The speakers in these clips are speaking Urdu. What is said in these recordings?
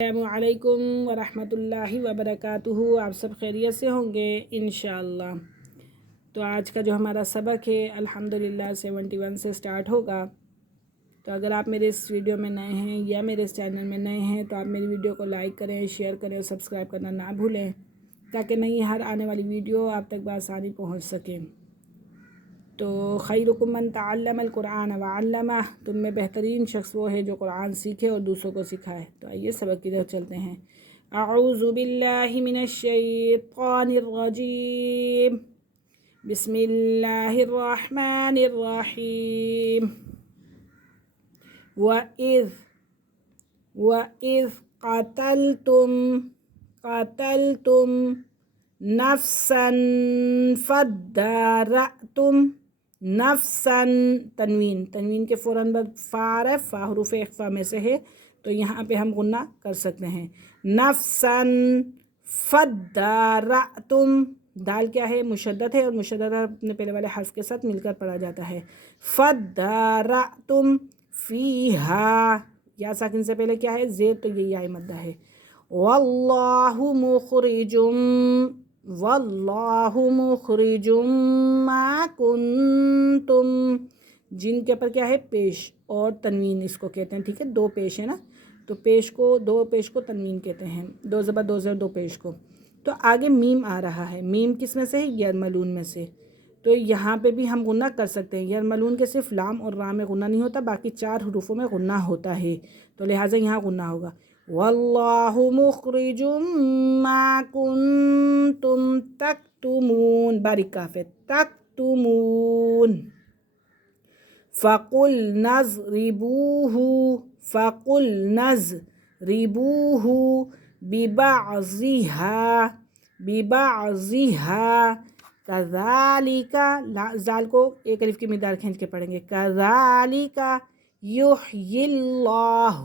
السلام علیکم ورحمۃ اللہ وبرکاتہ۔ آپ سب خیریت سے ہوں گے انشاءاللہ۔ تو آج کا جو ہمارا سبق ہے الحمدللہ 71 سے سٹارٹ ہوگا۔ تو اگر آپ میرے اس ویڈیو میں نئے ہیں یا میرے اس چینل میں نئے ہیں تو آپ میری ویڈیو کو لائک کریں، شیئر کریں اور سبسکرائب کرنا نہ بھولیں تاکہ نئی ہر آنے والی ویڈیو آپ تک بآسانی پہنچ سکیں۔ تو خیرکم من تعلم القرآن وعلمہ، تم میں بہترین شخص وہ ہے جو قرآن سیکھے اور دوسروں کو سکھائے۔ تو آئیے سبق کی طرف چلتے ہیں۔ اعوذ باللہ من الشیطان الرجیم، بسم اللہ الرحمن الرحیم۔ وَإِذْ قَتَلْتُمْ نَفْسًا فَادَّارَأْتُمْ، نفساً تنوین کے فوراً بعد فا ہے، فا حروف اخفا میں سے ہے تو یہاں پہ ہم غنہ کر سکتے ہیں۔ نفساً فَادَّارَأْتُمْ، دال کیا ہے؟ مشدد ہے اور مشدد اپنے پہلے والے حرف کے ساتھ مل کر پڑھا جاتا ہے۔ فَادَّارَأْتُمْ فِيهَا، یا ساکن سے پہلے کیا ہے؟ زیر، تو یہ یا مدہ ہے۔ واللہ مخرج ما کنتم، جن کے اوپر کیا ہے؟ پیش اور تنوین اس کو کہتے ہیں، ٹھیک ہے؟ دو پیش ہے نا، تو دو پیش کو تنوین کہتے ہیں، دو زبر دو زیر دو پیش کو۔ تو آگے میم آ رہا ہے، میم کس میں سے ہے؟ یرملون میں سے۔ تو یہاں پہ بھی ہم غنہ کر سکتے ہیں۔ یرملون کے صرف لام اور را میں غنہ نہیں ہوتا، باقی چار حروفوں میں غنہ ہوتا ہے، تو لہٰذا یہاں غنہ ہوگا۔ واللہ مخرج ما کنتم تکتمون، باریک کاف ہے، تکتمون۔ فقلنا اضربوہ ببعضها کذالک، زال کو ایک الف کی مقدار کھینچ کے پڑھیں گے، کذالک یحیی اللہ،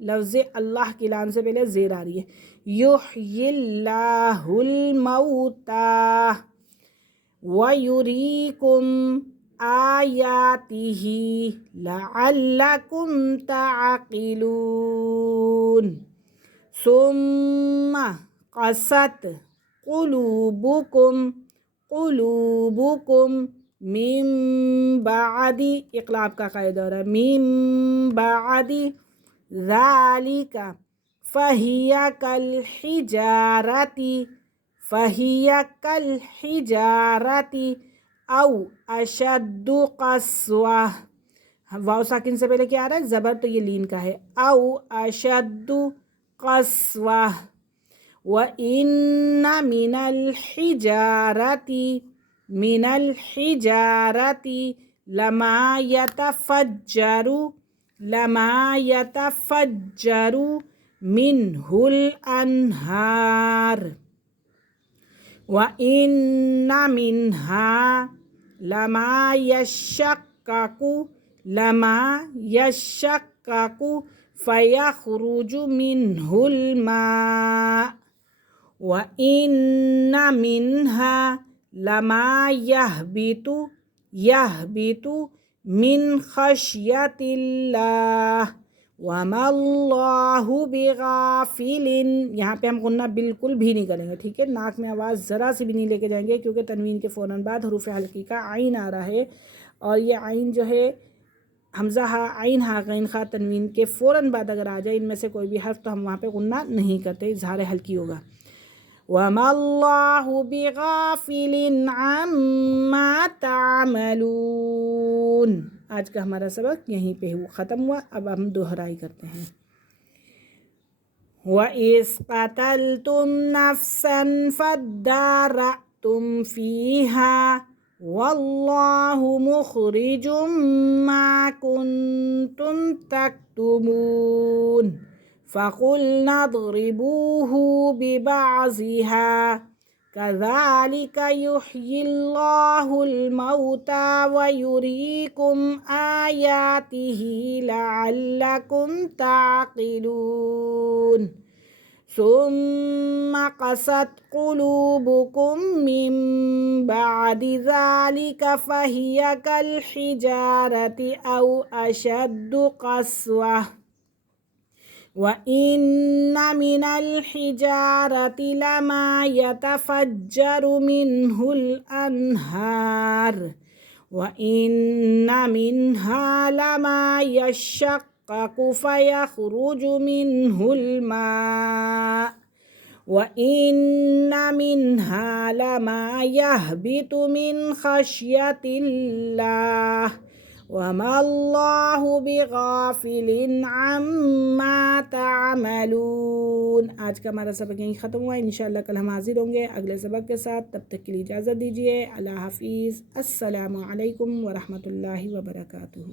لفظ اللہ کی لام سے پہلے زیر آ رہی ہے، یحیی اللہ الموتی ویریکم آیاتہ لعلکم تعقلون، ثم قست قلوبکم من بعد، اقلاب کا قاعدہ ہو رہا ہے، من بعد ذالک فہی کالحجارۃ او اشد قسوہ، واو ساکن سے پہلے کیا آ رہا ہے؟ زبر، تو یہ لین کا ہے، او اشد قسوہ۔ وَإِنَّ مِنَ الْحِجَارَةِ لَمَا يَتَفَجَّرُ مِنْهُ الْأَنْهَارُ وَإِنَّ مِنْهَا لَمَا يَشَّقَّقُ فَيَخْرُجُ مِنْهُ الْمَاءُ وَإِنَّ مِنْهَا لَمَا يَهْبِطُ مِنْ خَشْيَةِ اللَّهِ وَمَا اللَّهُ بِغَافِلٍ، یہاں پہ ہم غنہ بالکل بھی نہیں کریں گے، ٹھیک ہے؟ ناک میں آواز ذرا سی بھی نہیں لے کے جائیں گے، کیونکہ تنوین کے فوراً بعد حروف حلقی کا عین آ رہا ہے، اور یہ عین جو ہے حمزہ ہا عین ہا غین خا تنوین کے فوراً بعد اگر آ جائے ان میں سے کوئی بھی حرف تو ہم وہاں پہ غنہ نہیں کرتے، اظہار حلقی ہوگا۔ وَمَا اللَّهُ بِغَافِلٍ عَمَّا تَعْمَلُونَ۔ آج کا ہمارا سبق یہیں پہ ختم ہوا، اب ہم دہرائی کرتے ہیں۔ وَإِذْ قَتَلْتُمْ نَفْسًا فَادَّارَأْتُمْ فِيهَا وَاللَّهُ مُخْرِجٌ مَا كُنْتُمْ تَكْتُمُونَ فَقُلْنَا اضْرِبُوهُ بِبَعْضِهَا كَذَلِكَ يُحْيِي اللَّهُ الْمَوْتَى وَيُرِيكُمْ آيَاتِهِ لَعَلَّكُمْ تَعْقِلُونَ، ثُمَّ قَسَتْ قُلُوبُكُم مِّن بَعْدِ ذَلِكَ فَهِيَ كَالْحِجَارَةِ أَوْ أَشَدُّ قَسْوَةً، وَإِنَّ مِنَ الْحِجَارَةِ لَمَا يَتَفَجَّرُ مِنْهُ الْأَنْهَارُ وَإِنَّ مِنْهَا لَمَا يَشَّقَّقُ فَيَخْرُجُ مِنْهُ الْمَاءُ وَإِنَّ مِنْهَا لَمَا يَهْبِطُ مِنْ خَشْيَةِ اللَّهِ وَمَا اللَّهُ بِغَافِلٍ عَمَّا تَعْمَلُونَ۔ آج کا ہمارا سبق یہیں ختم ہوا۔ انشاءاللہ کل ہم حاضر ہوں گے اگلے سبق کے ساتھ۔ تب تک کے لیے اجازت دیجیے۔ اللہ حافظ۔ السلام علیکم ورحمۃ اللہ وبرکاتہ۔